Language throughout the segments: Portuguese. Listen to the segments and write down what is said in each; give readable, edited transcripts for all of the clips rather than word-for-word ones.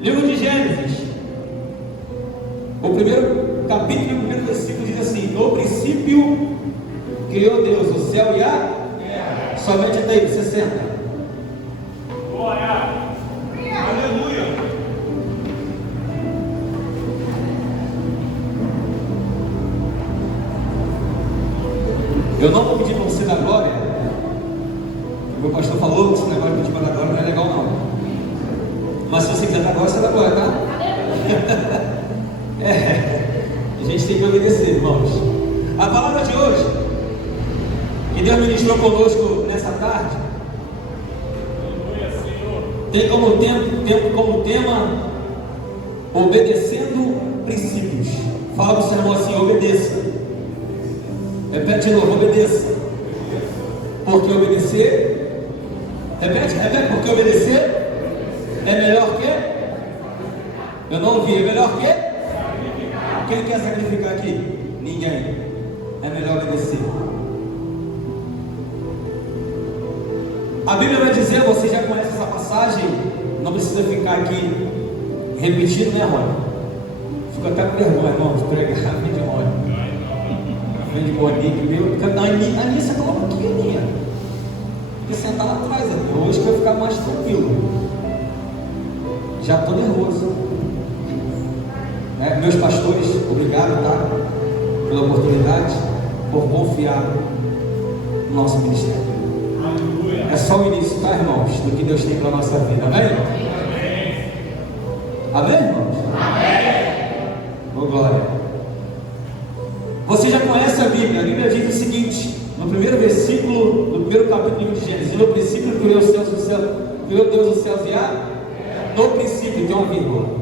Livro de Gênesis, o primeiro capítulo e o primeiro versículo diz assim: no princípio criou Deus o céu e a terra. Somente até aí, 60. Glória! Aleluia! Eu não vou pedir para você dar glória. O meu pastor falou que esse negócio de pedir para dar glória não é legal não. Mas se você quiser dar glória, você dá glória, tá? A gente tem que obedecer, irmãos. A palavra de hoje, que Deus ministrou conosco nessa tarde, tem como tema obedecendo princípios. Fala para o seu irmão assim: obedeça. Repete de novo: obedeça. Porque obedecer, repete, porque obedecer é melhor que? Eu não ouvi, é melhor que? Quem quer sacrificar aqui? Ninguém. É melhor obedecer. A Bíblia vai dizer, você já conhece essa passagem, não precisa ficar aqui repetindo, né, Rony? Fico até com vergonha, irmão, de pregar, vem de Rony. Vem de Monique, meu. A Aninha, você coloca aqui, Aninha. Tem que sentar lá atrás, Aninha. Hoje que eu vou ficar mais tranquilo. Já estou nervoso. Meus pastores, obrigado, tá? Pela oportunidade, por confiar no nosso ministério. Aleluia. É só o início, tá, irmãos? Do que Deus tem para a nossa vida, amém? Amém, amém, irmãos? Amém. Oh, glória. Você já conhece a Bíblia diz o seguinte, no primeiro versículo, no primeiro capítulo de Gênesis: no princípio criou os céus e o céu, criou Deus os céus e a. No princípio, tem uma vírgula.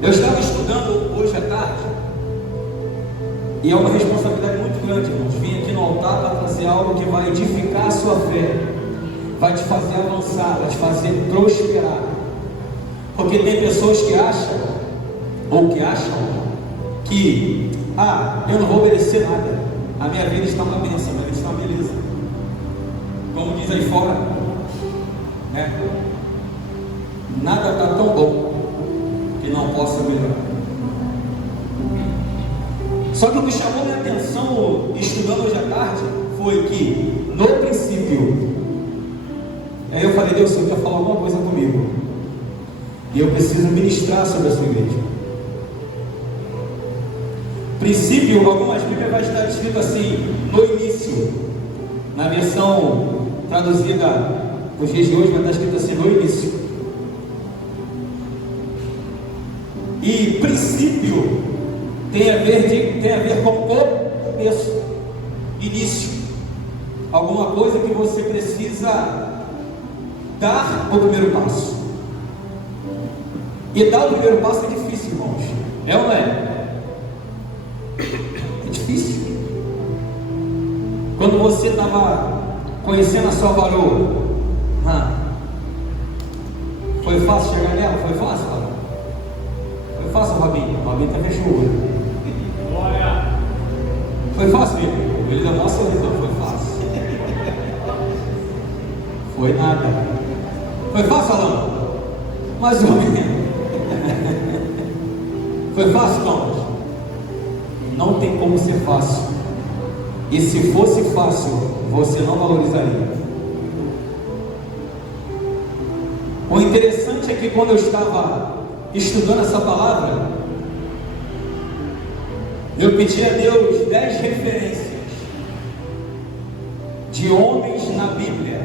Eu estava estudando hoje à tarde, e é uma responsabilidade muito grande, irmãos. Vim aqui no altar para trazer algo que vai edificar a sua fé, vai te fazer avançar, vai te fazer prosperar. Porque tem pessoas que acham que, eu não vou obedecer nada, a minha vida está uma bênção, a minha vida está uma beleza. Como diz aí fora, nada está tão bom que não possa melhorar. Só que o que chamou minha atenção estudando hoje à tarde foi que no princípio, aí eu falei: Deus, você quer falar alguma coisa comigo e eu preciso ministrar sobre a sua igreja. Princípio, algumas Bíblias vai estar escrito assim: no início. Na versão traduzida os dias de hoje vai estar escrito assim: no início. E princípio tem a ver com começo, início. Alguma coisa que você precisa dar o primeiro passo. E dar o primeiro passo é difícil, irmãos. É ou não é? É difícil. Quando você estava conhecendo a sua varoa, foi fácil chegar nela? Foi fácil, Fábio? Foi fácil, Robinho? O Robinho está fechando o olho. Foi fácil, filho? Ele deu uma sorrisão, foi fácil. Foi nada. Foi fácil, Alan? Mais ou menos. Foi fácil, Thomas? Não tem como ser fácil. E se fosse fácil, você não valorizaria. O interessante é que quando eu estava estudando essa palavra, eu pedi a Deus 10 referências de homens na Bíblia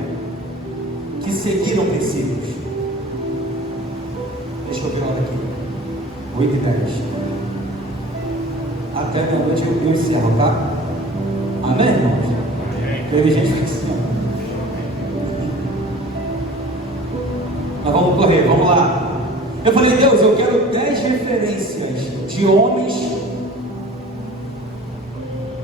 que seguiram princípios. Deixa eu ver a hora aqui, 8h10. Até meia-noite eu encerro, tá? Amém, irmãos? Teve gente que assim, mas vamos correr, vamos lá. Eu falei: Deus, eu quero 10 referências de homens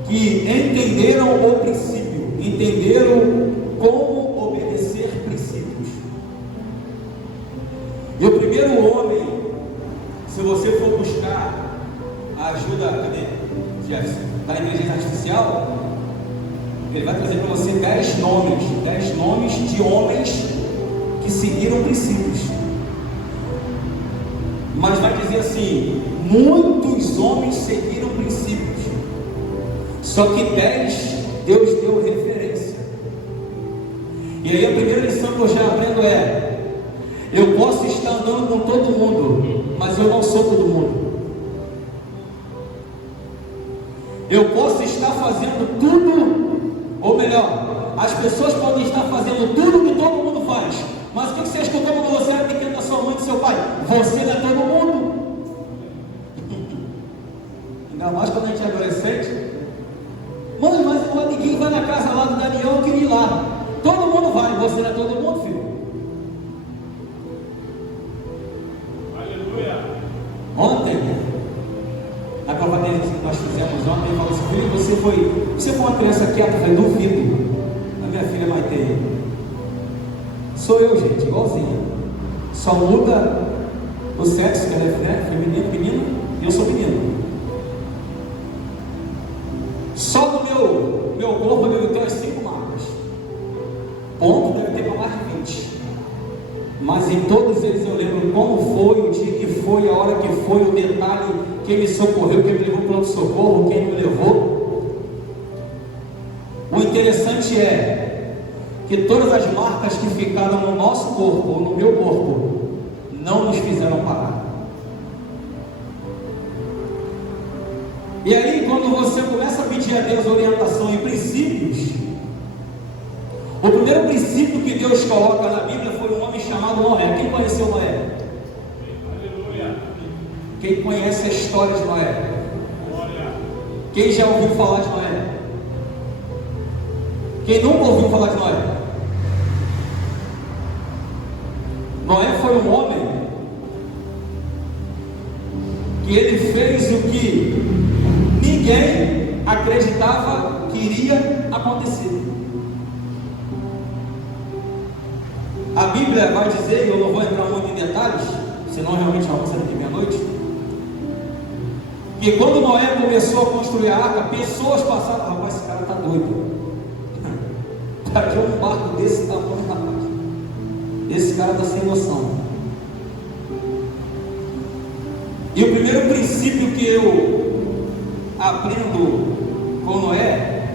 que entenderam o princípio, entenderam como obedecer princípios. E o primeiro homem, se você for buscar a ajuda, cadê? Jefferson, da inteligência artificial, ele vai trazer para você 10 nomes de homens que que seguiram princípios. Mas vai dizer assim: muitos homens seguiram princípios, só que 10 Deus deu referência. E aí a primeira lição que eu já aprendo é: eu posso estar andando com todo mundo, mas eu não sou todo mundo. Eu posso estar fazendo tudo, ou melhor, as pessoas podem estar fazendo tudo que todo mundo faz, mas o que você escutou quando você era pequeno da sua mãe e do seu pai? Você não é todo mundo. Ainda mais quando a gente é adolescente. Mãe, mas o amiguinho vai na casa lá do Daniel, eu queria ir lá. Todo mundo vai, você não é todo mundo, filho. Aleluia. Ontem, a confraternidade que nós fizemos ontem, falou assim: filho, você foi uma criança quieta? Eu falei: duvido. A minha filha Maite, sou eu, gente, igualzinha. Só muda o sexo, que ela é, né, feminino, menino, e eu sou menino. Só do meu corpo eu tenho as 5 marcas. Ponto, deve ter para mais de 20. Mas em todos eles eu lembro como foi, o dia que foi, a hora que foi, o detalhe, quem me socorreu, quem me levou para o socorro, quem me levou. O interessante é que todas as marcas que ficaram no nosso corpo, ou no meu corpo, não nos fizeram parar. E aí, quando você começa a pedir a Deus orientação e princípios, o primeiro princípio que Deus coloca na Bíblia foi um homem chamado Noé. Quem conheceu Noé? Aleluia. Quem conhece a história de Noé? Glória. Quem já ouviu falar de Noé? Quem nunca ouviu falar de Noé? Noé foi um homem que ele fez o que ninguém acreditava que iria acontecer. A Bíblia vai dizer, e eu não vou entrar muito em detalhes, senão realmente é uma coisa de meia-noite, que quando Noé começou a construir a arca, pessoas passaram: rapaz, esse cara está doido. Para que um barco desse tamanho, rapaz? Esse cara está sem noção. E o primeiro princípio que eu aprendo com Noé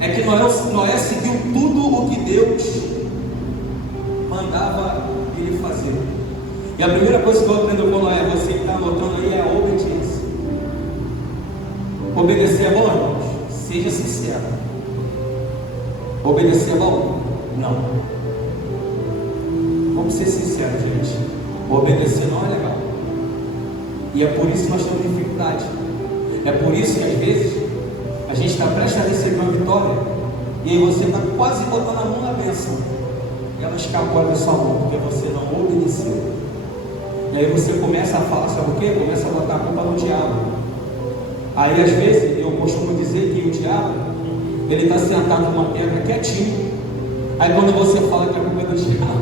é que Noé seguiu tudo o que Deus mandava ele fazer. E a primeira coisa que eu aprendo com Noé, você que está anotando aí, é a obediência. Obedecer é bom, irmãos? Seja sincero. Obedecer é bom? Não. Vamos ser sinceros, gente. Obedecer não é legal. E é por isso que nós temos dificuldade. É por isso que às vezes a gente está prestes a receber uma vitória e aí você está quase botando a mão na bênção e ela escapou da sua mão porque você não obedeceu. E aí você começa a falar, sabe o quê? Começa a botar a culpa no diabo. Aí às vezes eu costumo dizer que o diabo, ele está sentado numa pedra quietinho. Aí quando você fala que a culpa é do diabo,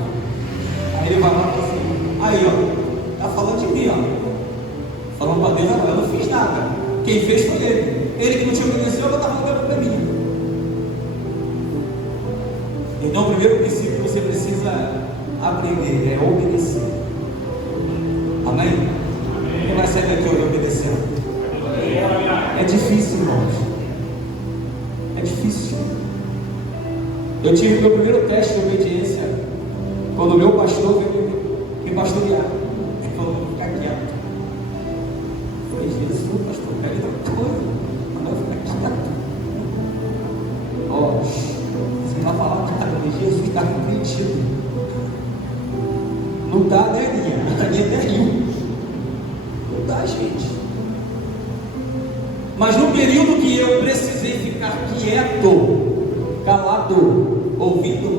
aí ele vai lá e fala assim: aí ó, está falando de mim, ó. Falando para Deus: eu não fiz nada. Quem fez foi ele. Ele que não te obedeceu, eu estava falando que a culpa é minha. Então o primeiro princípio que você precisa aprender é obedecer. Amém? Amém. Quem vai sair daqui hoje obedecendo? É difícil, irmãos. É difícil. Eu tive meu primeiro teste de obediência quando o meu pastor veio me pastorear. Ele falou: ficar quieto. Eu falei: Jesus, pastor, pega outra coisa. Não vai ficar quieto. Ó, você vai falar, cara, mas Jesus está compreendido. Não dá, né, Aninha? Aninha até riu. Não dá, gente. Mas no período que eu precisei ficar quieto, calado, ouvindo,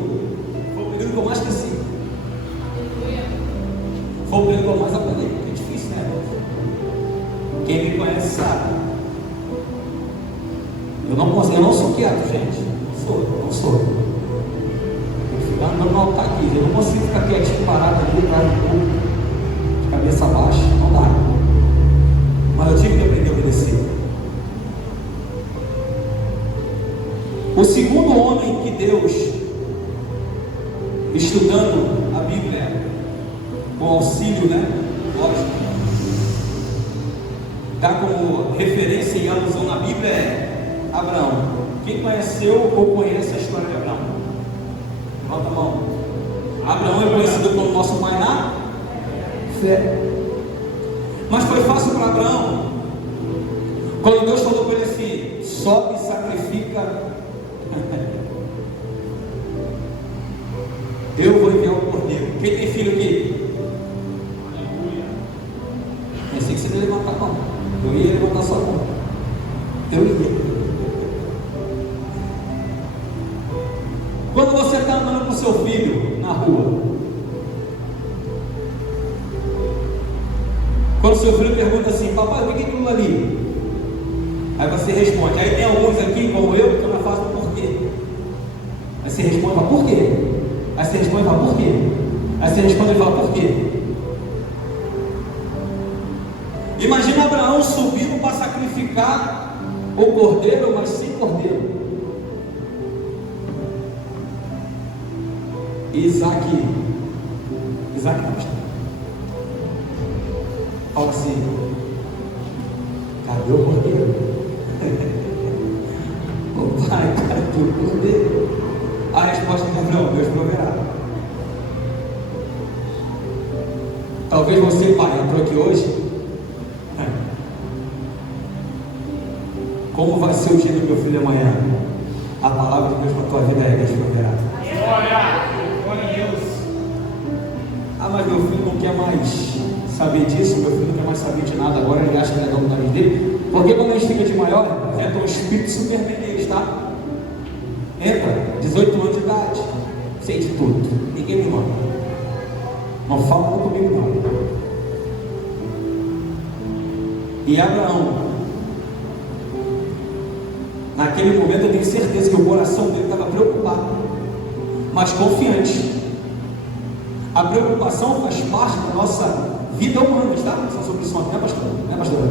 foi o período que eu mais cresci. Foi o período que eu mais apanhei. É difícil, né? Quem me conhece sabe. Eu não sou quieto, gente. Não sou. Tem que ficar andando no altar aqui. Eu não consigo ficar quietinho, parado ali, atrás do corpo, de cabeça baixa. Não dá. Mas eu tive que aprender a obedecer. O segundo homem que Deus estudando a Bíblia, com auxílio, né? Lógico. Dá como referência e alusão na Bíblia é Abraão. Quem conheceu ou conhece a história de Abraão? Levanta a mão. Abraão é conhecido como nosso pai na fé. Mas foi fácil para Abraão quando Deus falou para ele assim: sobe e sacrifica. Eu vou enviar o cordeiro. Quem tem filho aqui? Aleluia. Pensei que você ia levantar a mão. Eu ia levantar sua mão. Eu ia. Quando você está andando com seu filho na rua, quando seu filho pergunta assim: papai, o que é aquilo ali? Aí você responde. Aí tem alguns aqui, como eu, que eu não faço o porquê. Aí você responde: por quê? Aí você responde: por quê? Aí você responde: por quê? Imagina Abraão subindo para sacrificar o cordeiro, mas sem cordeiro. Isaac não está. Fala assim: cadê o cordeiro? O pai, cadê o cordeiro? A resposta de Abraão: Deus proverá. Talvez você, pai, entrou aqui hoje. Como vai ser o dia do meu filho amanhã? A palavra de Deus para a tua vida é: Deus proverá. Glória a Deus. Ah, mas meu filho não quer mais saber disso, meu filho não quer mais saber de nada, agora ele acha que é dono da vida dele. Porque quando a gente fica de maior, entra um espírito superman neles, tá? Entra, 18 anos de idade, sei de tudo, ninguém me manda. Não fala comigo não. E Abraão, naquele momento eu tenho certeza que o coração dele estava preocupado, mas confiante. A preocupação faz parte da nossa vida humana, está? Só sobre isso, não é, pastor? Não é, pastor?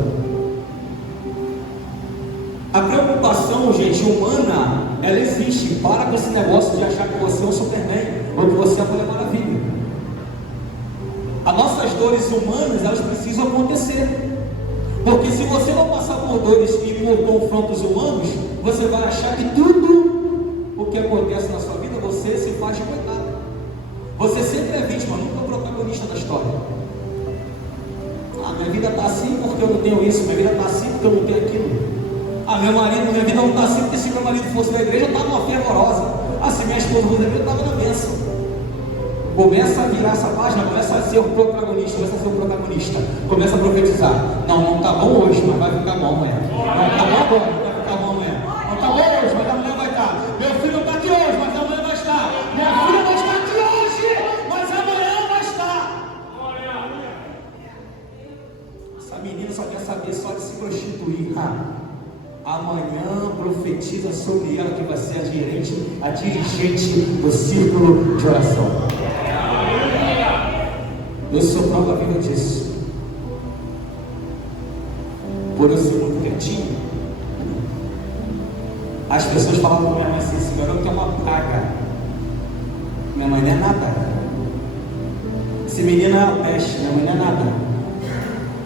A preocupação, gente, humana, ela existe. Para com esse negócio de achar que você é um Superman ou que você é a Mulher Maravilha. As nossas dores humanas, elas precisam acontecer. Porque se você não passar por dores e por confrontos humanos, você vai achar que tudo o que acontece na sua vida, você se faz de coitado. Você sempre é vítima, nunca é o protagonista da história. Ah, minha vida está assim porque eu não tenho isso, minha vida está assim porque eu não tenho aquilo. Ah, meu marido, minha vida não está assim porque se meu marido fosse da igreja, eu estava numa fervorosa. Ah, se minha esposa fosse da igreja, eu estava na bênção. Começa a virar essa página, começa a ser o protagonista, começa a profetizar. Não está bom hoje, mas vai ficar bom amanhã. Não está bom agora, mas vai ficar bom amanhã. Não está bom hoje, mas amanhã vai estar. Meu filho não está aqui hoje, mas amanhã vai estar. Minha filha não está aqui hoje, mas amanhã vai estar. Essa menina só quer saber só de se prostituir. Amanhã profetiza sobre ela que vai ser a dirigente do círculo de oração. Eu sou prova viva disso. Por eu ser muito quietinho, as pessoas falavam para minha mãe assim: esse garoto é uma praga. Minha mãe não é nada. Esse menino é uma peste. Minha mãe não é nada.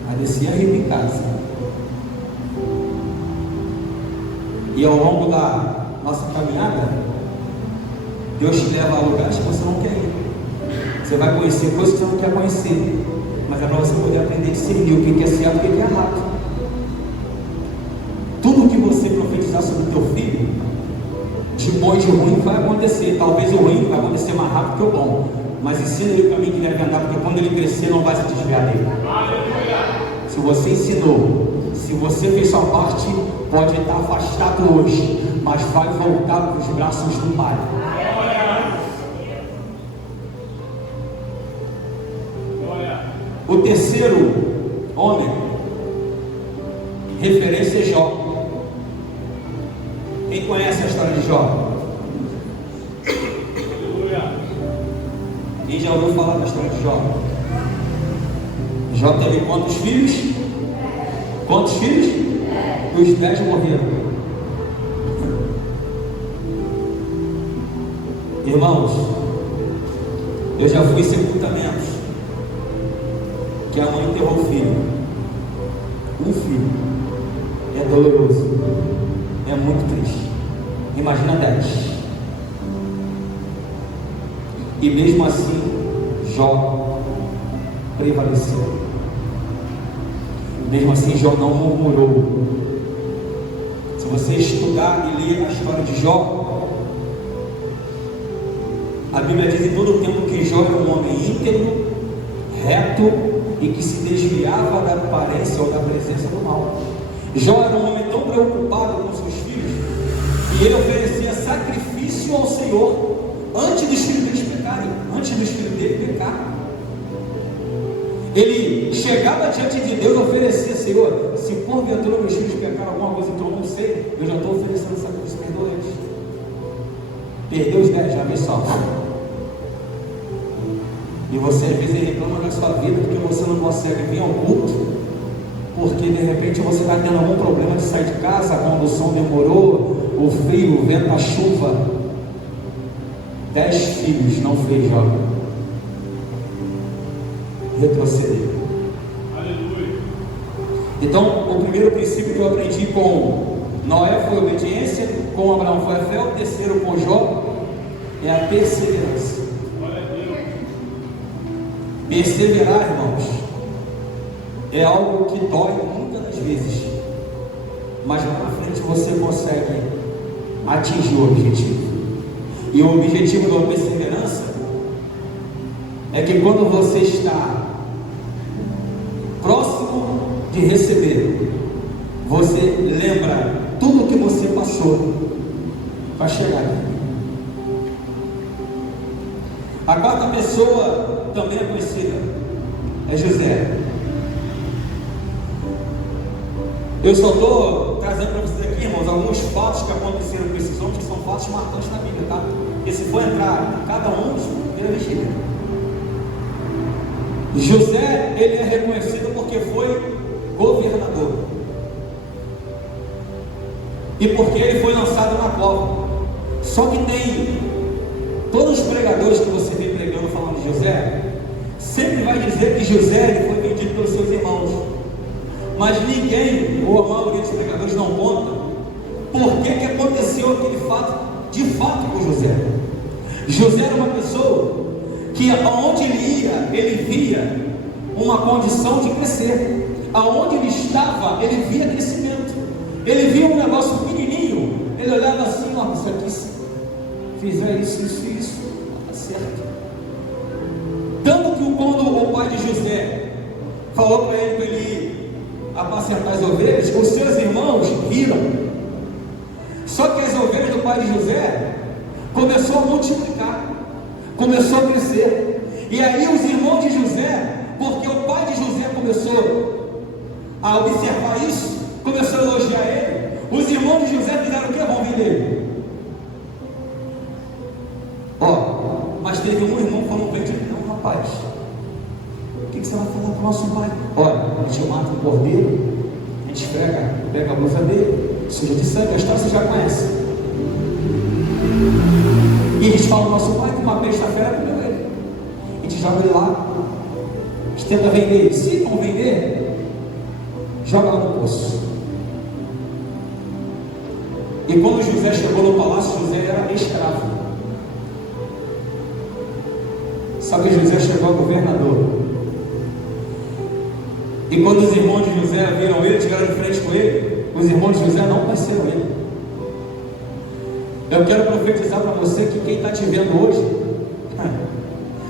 Mas descia rico em casa. E ao longo da nossa caminhada, Deus te leva a lugares que você não quer ir. Você vai conhecer coisas que você não quer conhecer, mas é para você poder aprender a discernir o que é certo e o que é errado. Tudo que você profetizar sobre o teu filho, de bom e de ruim, vai acontecer. Talvez o ruim vai acontecer mais rápido que o bom, mas ensina ele o caminho que deve andar, porque quando ele crescer não vai se desviar dele. Se você ensinou, se você fez sua parte, pode estar afastado hoje, mas vai voltar para os braços do Pai. O terceiro homem, referência é Jó. Quem conhece a história de Jó? Quem já ouviu falar da história de Jó? Jó teve quantos filhos? Quantos filhos? Os 10 morreram. Irmãos, Eu já fui em sepultamentos que a mãe enterrou o filho. Um filho. É doloroso. É muito triste. Imagina 10. E mesmo assim, Jó prevaleceu. Mesmo assim, Jó não murmurou. Se você estudar e ler a história de Jó, a Bíblia diz em todo o tempo que Jó era um homem íntegro, reto e que se desviava da aparência ou da presença do mal. Jó era um homem tão preocupado com seus filhos que ele oferecia sacrifício ao Senhor antes dos filhos deles pecarem, antes dos filhos dele pecar. Ele chegava diante de Deus e oferecia: Senhor, se porventura meus filhos pecaram alguma coisa que eu não sei, eu já estou oferecendo sacrifício, perdoa eles. Perdeu os 10, já me salva. E você às vezes reclama da sua vida porque você não consegue vir ao culto, porque de repente você está tendo algum problema de sair de casa, a condução demorou, o frio, o vento, a chuva. 10 filhos não fez Jó retroceder. Aleluia. Então, o primeiro princípio que eu aprendi com Noé foi obediência, com Abraão foi a fé, o terceiro com Jó é a perseverança. Glória a Deus. Perseverar, irmãos, é algo que dói muitas das vezes, mas lá na frente você consegue atingir o objetivo. E o objetivo da perseverança é que quando você está próximo de receber, você lembra tudo que você passou para chegar aqui. A quarta pessoa também é conhecida, é José. Eu só estou trazendo para vocês aqui, irmãos, alguns fatos que aconteceram com esses homens, que são fatos marcantes na Bíblia, tá? Porque se for entrar em cada um, vira vigília. José, ele é reconhecido porque foi governador. E porque ele foi lançado na cova. Só que tem todos os pregadores que você vê pregando falando de José, sempre vai dizer que José ele foi vendido pelos seus irmãos. Mas ninguém, ou a maioria dos pregadores não conta por que aconteceu aquele fato, de fato, com José. José era uma pessoa que aonde ele ia, ele via uma condição de crescer. Aonde ele estava, ele via crescimento. Ele via um negócio pequenininho, ele olhava assim: ó, isso aqui, se fizer isso, isso e isso, está certo. Tanto que quando o pai de José falou para ele ir apacentar as ovelhas, os seus irmãos riram. Só que as ovelhas do pai de José começou a multiplicar, começou a crescer. E aí os irmãos de José, porque o pai de José começou a observar isso, começou a elogiar ele. Os irmãos de José fizeram o que? Vão vir dele. Ó, mas teve um irmão que falou para ele: não, rapaz, o que você vai falar para o nosso pai? Olha, a gente mata um cordeiro, a gente pega a blusa dele, suja de sangue, a história você já conhece. E a gente fala para o nosso pai que uma besta-feira comeu ele. A gente joga ele lá, a gente tenta vender ele. Se não vender, joga lá no poço. E quando José chegou no palácio, José era escravo. Só que José chegou a governador. E quando os irmãos de José viram ele, tiveram de frente com ele, os irmãos de José não conheceram ele. Eu quero profetizar para você que quem está te vendo hoje,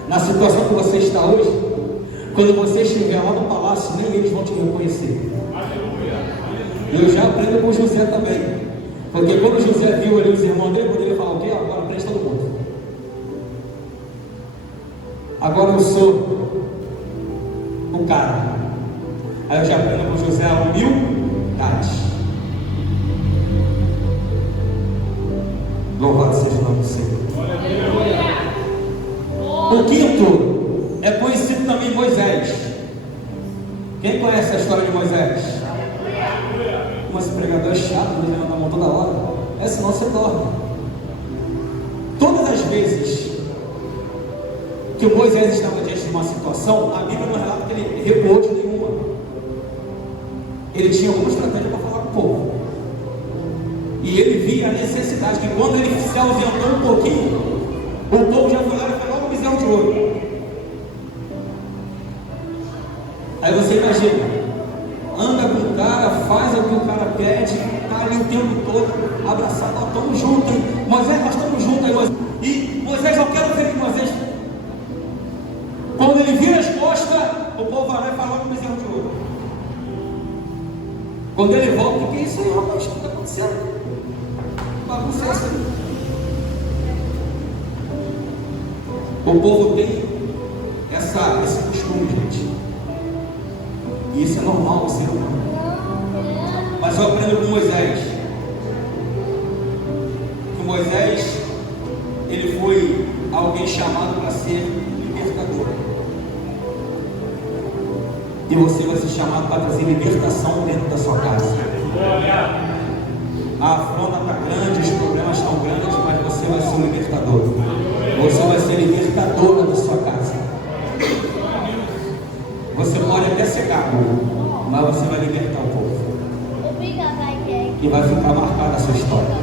na situação que você está hoje, quando você estiver lá no palácio, nem eles vão te reconhecer. Eu já aprendo com José também. Porque quando José viu ali os irmãos dele, quando ele falou: o quê? Agora prende todo mundo. Agora eu sou o cara. Aí eu já aprendo com José a humildade. Louvado seja o nome do Senhor. O quinto é conhecido também Moisés. Quem conhece a história de Moisés? Mas esse pregador é chato, ele levanta a mão toda hora. É, senão você dorme. Todas as vezes que Moisés estava diante de uma situação, a Bíblia não relata que ele recuou de nenhuma. Ele tinha alguma estratégia para falar com o povo. E ele via a necessidade que quando ele se ausentou um pouquinho, o povo já foi lá e falou: logo o bezerro de ouro. Aí você imagina, anda com o cara, faz o que o cara pede, está ali o tempo todo, abraçado, nós estamos juntos, hein? Moisés, nós estamos juntos aí, Moisés. E Moisés, eu quero ver que Moisés. Quando ele vira as costas, o povo vai lá e fala: logo o bezerro de ouro. Quando ele volta, o que é isso aí, rapaz? O que está acontecendo? Bagunça é essa aí. O povo tem esse costume, gente. E isso é normal, você não. Mas eu aprendo com Moisés. Que Moisés, ele foi alguém chamado para ser libertador. E você vai ser chamado para trazer libertação dentro da sua casa. A afronta está grande, os problemas estão grandes, mas você vai ser um libertador. Você vai ser libertadora da sua casa. Você pode até ser gago, mas você vai libertar o povo. E vai ficar marcada a sua história.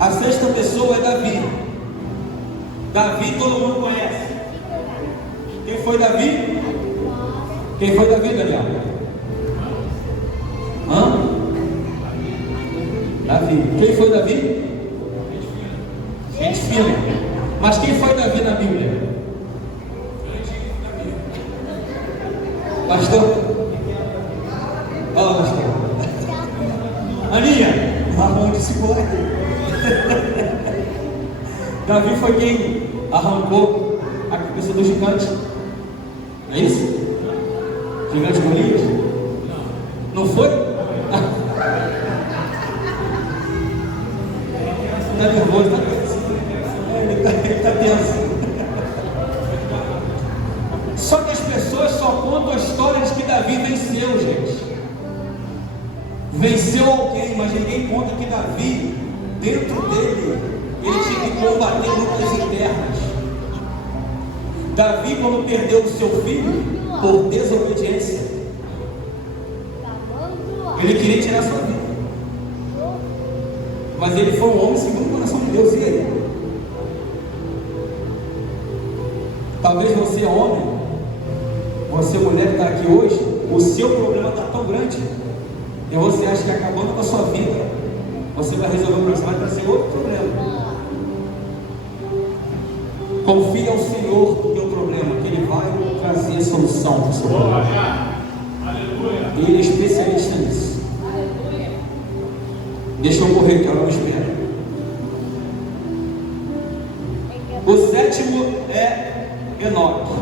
A sexta pessoa é Davi. Davi todo mundo conhece. Quem foi Davi? Quem foi Davi, Daniel? Hã? Davi. Quem foi Davi? Gente fina. Mas quem foi Davi na Bíblia? Pastor? Fala, pastor. Aninha, marrom de segura aqui. Davi foi quem arrancou a cabeça do gigante. Não é isso? Gigante Golias? Não foi? Está nervoso, está tenso. Ele está tenso. Só que as pessoas só contam a história de que Davi venceu, gente. Venceu alguém, mas ninguém conta que Davi, dentro dele, ele tinha que combater lutas internas. Davi, quando perdeu o seu filho por desobediência, ele queria tirar sua vida. Mas ele foi um homem segundo o coração de Deus. E ele? Talvez você é homem, você mulher que está aqui hoje, o seu problema está tão grande, e você acha que acabando com a sua vida, você vai resolver o problema, você vai trazer outro problema. Confie ao Senhor do teu problema, que Ele vai trazer solução para o seu problema. Ele é especialista nisso. Deixa eu correr, que eu não espero. O sétimo é Enoque.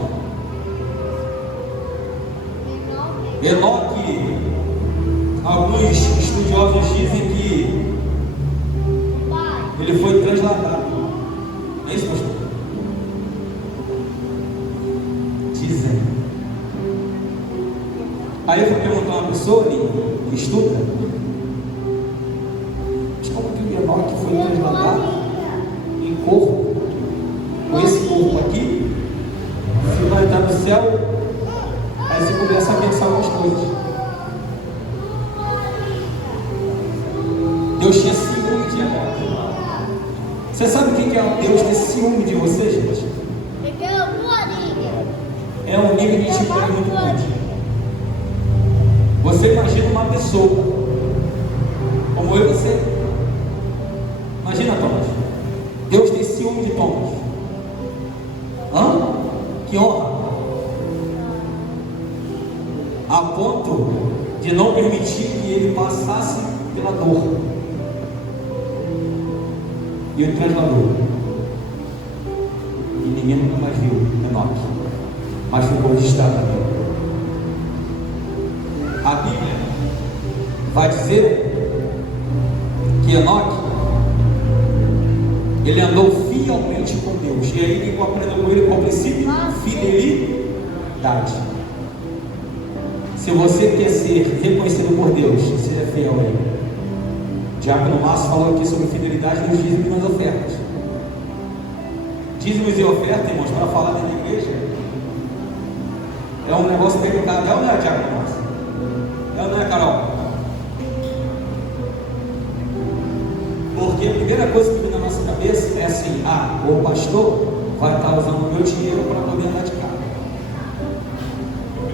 Enoque, alguns estudiosos dizem que ele foi transladado. Não é isso, pastor? Dizem. Aí eu vou perguntar a uma pessoa que estuda: mas como que o Enoque foi transladado em corpo? Com esse corpo aqui, se vai estar no céu, aí você começa a pensar algumas coisas. Deus tinha ciúme de Enoque. Você sabe o que é Deus ter ciúme de você, gente? É um nível de intimidade muito grande. Você imagina uma pessoa como eu e você. Imagina, Thomas. Deus tem ciúme de Thomas. Hã? Que honra. A ponto de não permitir que ele passasse pela dor. E ele transladou. E ninguém nunca mais viu Enoque. Mas ficou registrado na Bíblia. A Bíblia vai dizer que Enoque, ele andou fielmente com Deus. E aí quem aprendeu com ele com o princípio? Fidelidade. Se você quer ser reconhecido por Deus, seja fiel a Ele. O Diácono Márcio falou aqui sobre fidelidade nos dízimos e nas ofertas. Dízimos e oferta, irmãos, para falar dentro da igreja, é um negócio delicado. É ou não é, Tiago? É ou não é, Carol? Porque a primeira coisa que vem na nossa cabeça é assim: o pastor vai estar usando o meu dinheiro para poder andar de carro.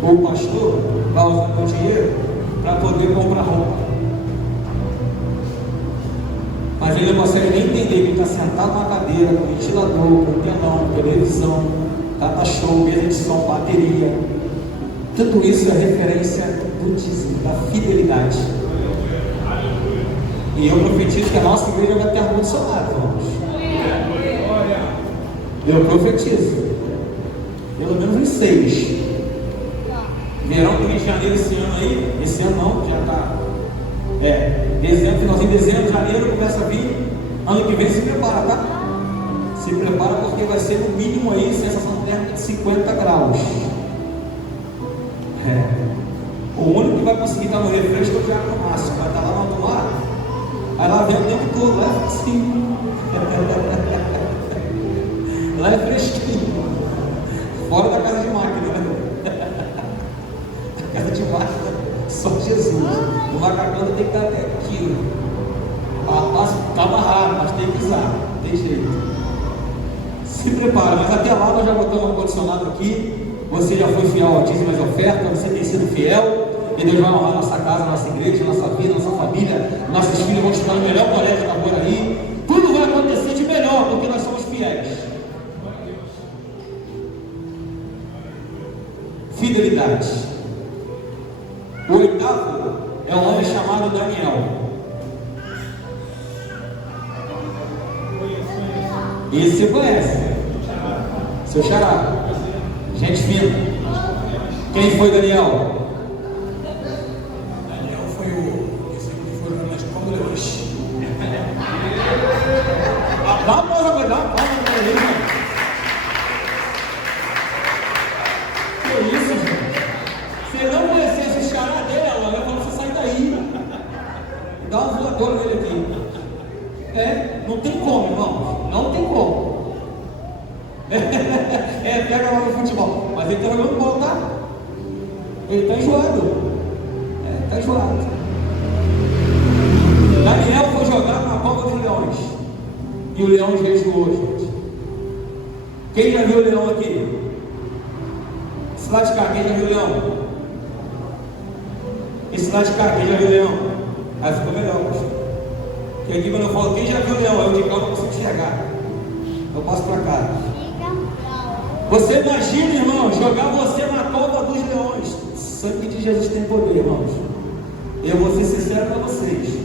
O pastor vai usar o meu dinheiro para poder comprar roupa. Mas ele não consegue nem entender que ele está sentado numa cadeira, com ventilador, com telão, televisão, data show, mesa de som, bateria. Tudo isso é referência do dízimo, da fidelidade. E eu profetizo que a nossa igreja vai ter ar-condicionado, irmãos. Eu profetizo. Pelo menos uns 6. Verão do Rio de Janeiro esse ano aí. Esse ano não, já está. Dezembro, finalzinho de dezembro, janeiro começa a vir. Ano que vem se prepara, tá? Se prepara porque vai ser no mínimo aí sensação térmica de 50 graus. O único que vai conseguir estar no refresco é o Tiago no máximo. Vai estar lá no alto mar. Aí lá vem o tempo todo, lá é assim. Lá é fresquinho. Fora da casa de máquina, né? A casa de máquina, só Jesus. O macacão tem que estar até aqui. Está amarrado, mas tem que usar. Tem jeito. Se prepara, mas até lá nós já botamos um ar-condicionado aqui. Você já foi fiel ao dízimo e oferta, você tem sido fiel. E Deus vai honrar nossa casa, nossa igreja, nossa vida, nossa família. Nossos filhos vão estudar no melhor colégio da rua aí. Tudo vai acontecer de melhor, porque nós somos fiéis. Fidelidade. O oitavo é um homem chamado Daniel. Esse você conhece? Seu xará. Gente fina. Quem foi Daniel? Daniel foi esse que foi na escola do Leões. Dá uma pausa pra ele, irmão. Que isso, gente? Se não conhecesse o xará dela, eu falo, você sai daí. Dá uma voadora nele aqui. Não tem como, irmão. Não tem como. Pega lá no futebol. Mas ele está jogando bola, tá? Ele está enjoado. Está enjoado. Daniel foi jogado na cova dos leões. E o leão jejuou, gente. Quem já viu o leão aqui? Esse lado de cá, quem já viu o leão? Esse lado de cá, quem já viu o leão? Aí ficou melhor, pastor. Porque aqui quando eu falo, quem já viu o leão? Eu de cá não consigo enxergar. Eu passo para cá. Você imagina, irmão, jogar você na cova dos leões. O sangue de Jesus tem poder, irmãos. Eu vou ser sincero para vocês.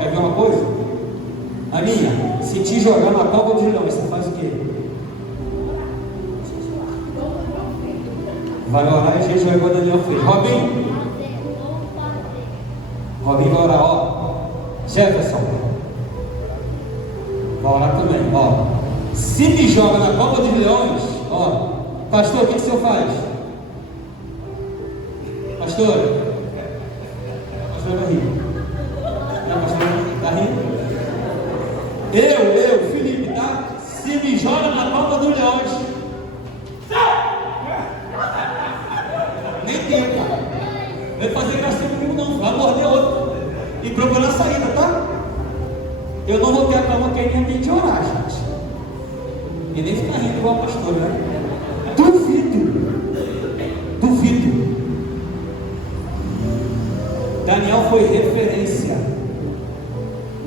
Quer ver uma coisa? Aninha, se te jogar na cova dos leões, você faz o quê? Vai orar e jejuar igual Daniel fez. Robinho vai orar, Jefferson vai orar também, Se me joga na cova dos leões, pastor, o que o senhor faz? Pastor vai rir. Pastor está rindo? Eu, Felipe, tá? Se me joga na cova dos leões, nem tenta. Não vai fazer graça comigo não, vai morder outro. E procurar a saída, tá? Eu não vou ter a cama que nem tem de orar, gente. E nem ficar rindo igual a pastora, né? Duvido. Daniel foi referência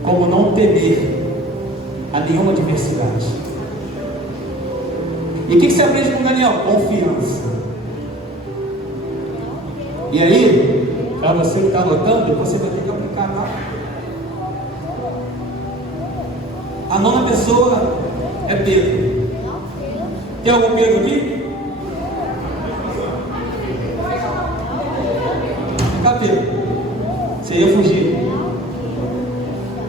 como não temer a nenhuma adversidade. E o que você aprende com Daniel? Confiança. E aí, para você que está anotando, você vai ter que aplicar, tá? A nona pessoa é Pedro. Tem algum Pedro aqui? Cadê Pedro? Você ia fugir.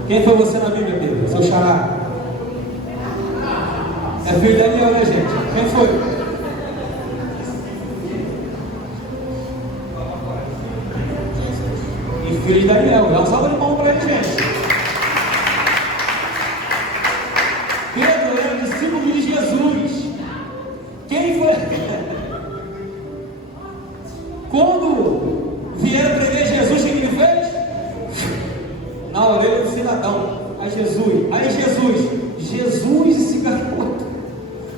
Quem foi você na Bíblia, Pedro? Seu xará. É filho de Daniel, né, gente? Quem foi? Filho de Daniel, dá um salve de palmas para ele, gente. Jesus. Aí Jesus, esse garoto,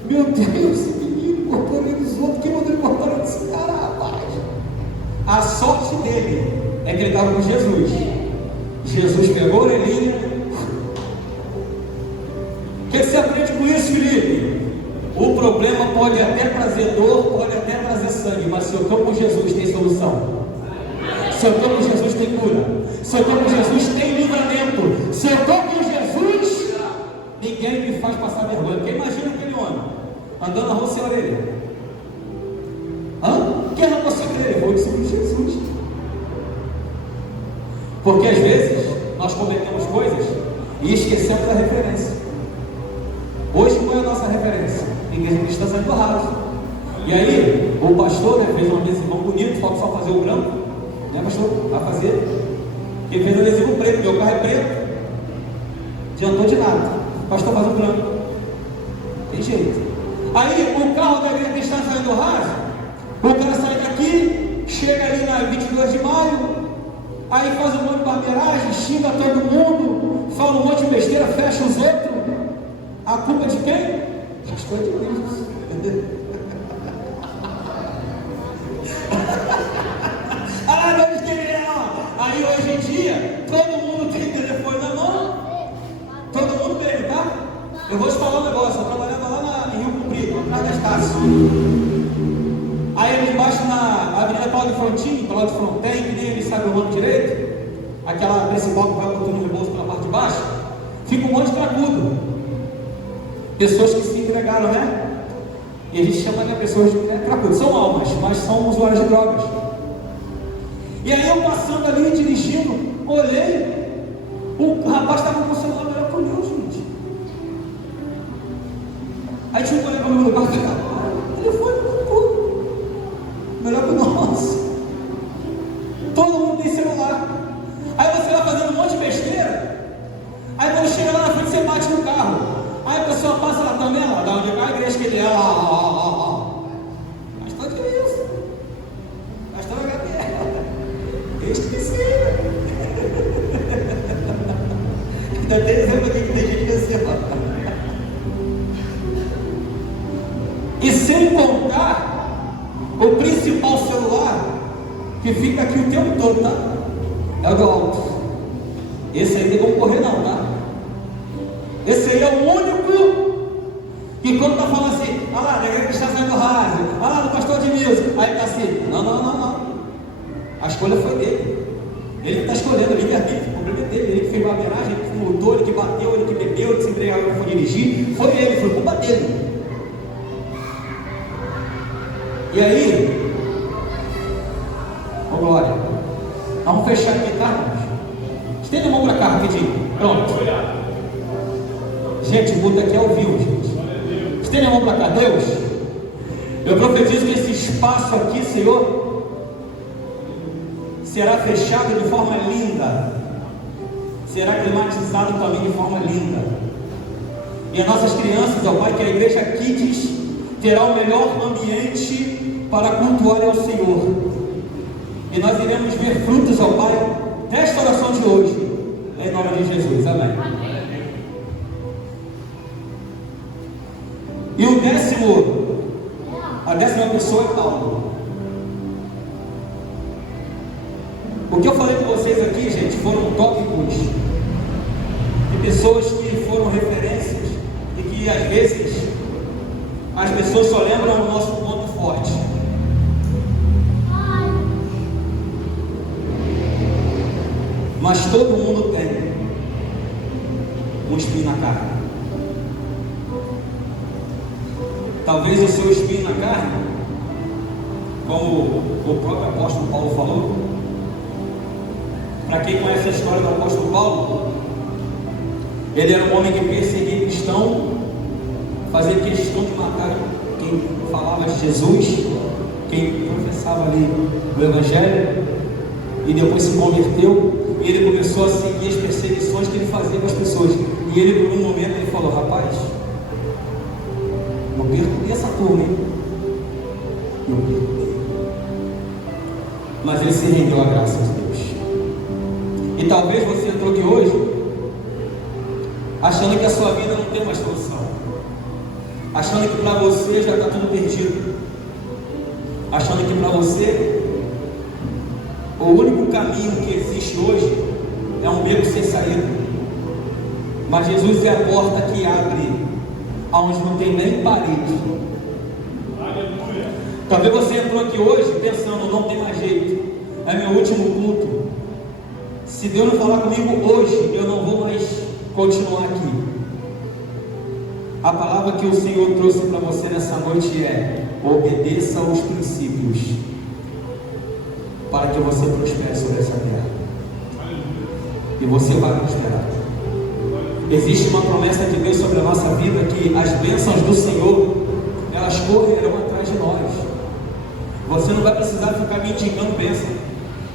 meu Deus, esse menino cortou a orelha dos outros, quem mandou ele cortar a orelha desse cara, rapaz? A sorte dele é que ele estava com Jesus. Jesus pegou a orelhinha. O que você aprende com isso, Felipe? O problema pode até trazer dor, pode até trazer sangue, mas se eu estou com Jesus tem solução. Se eu estou com Jesus tem cura. Se eu estou com Jesus tem livramento. Se eu estou com Jesus, ninguém me faz passar vergonha. Porque imagina aquele homem andando na rua sem orelha. Quem arrancou sem orelha? Foi o discípulo de Jesus. Porque às vezes nós cometemos coisas e esquecemos a referência. Hoje qual é a nossa referência? Igreja Cristã Saindo do Raso. E aí o pastor, né, fez um adesivo bonito, falta só fazer o branco, né, pastor? Vai fazer. Ele fez um adesivo preto, meu carro é preto. Adiantou de nada. O pastor faz o branco. Tem jeito. Aí o carro da Igreja Cristã Saindo do Raso, o cara sai daqui, chega ali na 22 de maio, aí faz um monte de barbeiragem, xinga todo mundo, fala um monte de besteira, fecha os outros. A culpa é de quem? Pastor de Deus. Não de quem é, ó. Aí hoje em dia, todo mundo tem telefone na mão. Todo mundo tem, tá? Eu vou te falar um negócio. Eu trabalhava lá em Rio Comprido, atrás das Taças. Aí ali embaixo na Avenida Paulo de Frontin, Paulo de Fronten, que nem ele sabe o nome direito, aquela principal que vai botando no rebolso pela parte de baixo, fica um monte de cracudo. Pessoas que se entregaram, né? E a gente chama de pessoas de cracudo. São almas, mas são usuários de drogas. E aí eu passando ali, dirigindo, olhei, o rapaz estava com o celular melhor que o meu, gente. Aí tinha um colega comigo no carro, telefone tudo, melhor que o nosso. Todo mundo tem celular. Aí você vai fazendo um monte de besteira. Aí quando chega lá na frente, você bate no carro. Aí a pessoa passa lá também, lá, da onde é a igreja que ele é, Pastor de Deus, Pastor Gabriel, eu esqueci. Ainda tem exemplo aqui que tem gente que esqueceu. E sem contar o principal celular que fica aqui o tempo todo, tá? É o do alto. Esse aí não tem como correr não, tá? Esse aí é o único que quando está falando assim, lá, da igreja que está saindo do raso, lá do pastor de Nilson, aí está assim, não. A escolha foi dele. Ele que está escolhendo, o livre-arbítrio, o problema é dele. Ele que fez uma homenagem, ele que mudou, ele que bateu, ele que bebeu, ele que se entregou para dirigir. Foi ele, foi culpa dele. E aí, ô glória, vamos fechar aqui, tá? Estende a mão para cá rapidinho. Pronto. Gente, o culto aqui é ao vivo, gente. Estende a mão para cá, Deus. Eu profetizo que esse espaço aqui, Senhor, será fechado de forma linda, será climatizado também de forma linda. E as nossas crianças, ó Pai, que a igreja Kids terá o melhor ambiente para cultuar ao Senhor. E nós iremos ver frutos, ó Pai, desta oração de hoje, em nome de Jesus. Amém. E a décima pessoa é Paulo. O que eu falei com vocês aqui, gente, foram tópicos de pessoas que foram referências e que às vezes as pessoas só lembram o nosso ponto forte. Mas todo mundo tem um espinho na carne. Talvez o seu espinho na carne, como o próprio apóstolo Paulo falou. Para quem conhece a história do apóstolo Paulo, ele era um homem que perseguia cristão, fazia questão de matar quem falava de Jesus, quem professava ali o Evangelho, e depois se converteu. E ele começou a seguir as perseguições que ele fazia com as pessoas. E ele, por um momento, ele falou: rapaz, não perco essa turma, hein? Não perco. Mas ele se rendeu à graça de Deus. E talvez você entrou aqui hoje achando que a sua vida não tem mais solução, achando que para você já está tudo perdido, achando que para você o único caminho que existe hoje é um beco sem saída. Mas Jesus é a porta que abre aonde não tem nem parede. Aleluia. Talvez você entrou aqui hoje pensando, não tem mais jeito, é meu último culto. Se Deus não falar comigo hoje, eu não vou mais continuar aqui. A palavra que o Senhor trouxe para você nessa noite é: obedeça aos princípios, para que você prospere sobre essa terra. E você vai prosperar. Existe uma promessa de Deus sobre a nossa vida, que as bênçãos do Senhor, elas correrão atrás de nós. Você não vai precisar ficar mendigando bênção.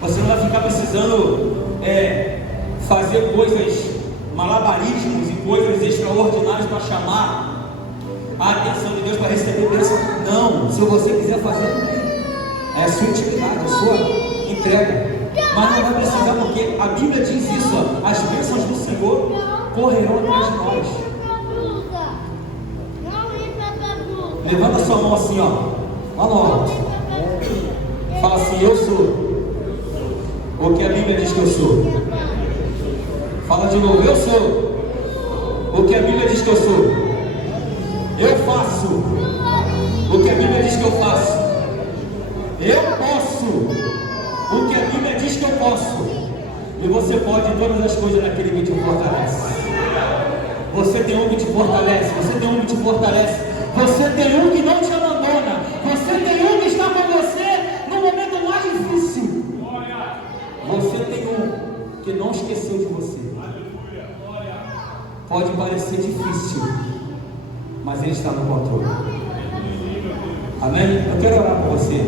Você não vai ficar precisando fazer coisas, malabarismos e coisas extraordinárias para chamar a atenção de Deus para receber bênção. Não, se você quiser fazer, é a sua intimidade, a sua entrega. Mas não vai precisar, porque a Bíblia diz isso, ó, as bênçãos do Senhor correrão atrás de nós. Levanta sua mão assim, ó, lá no alto. Fala assim: eu sou o que a Bíblia diz que eu sou. Fala de novo: eu sou o que a Bíblia diz que eu sou. Eu faço o que a Bíblia diz que eu faço. Eu posso o que a Bíblia diz que eu posso. E você pode todas as coisas naquele que te fortalece. Você tem um que te fortalece. Você tem um que te fortalece. Você tem um que não te abandona. Você tem um que está com você no momento mais difícil. Você tem um que não esqueceu de você. Pode parecer difícil, mas Ele está no controle. Amém? Eu quero orar por você.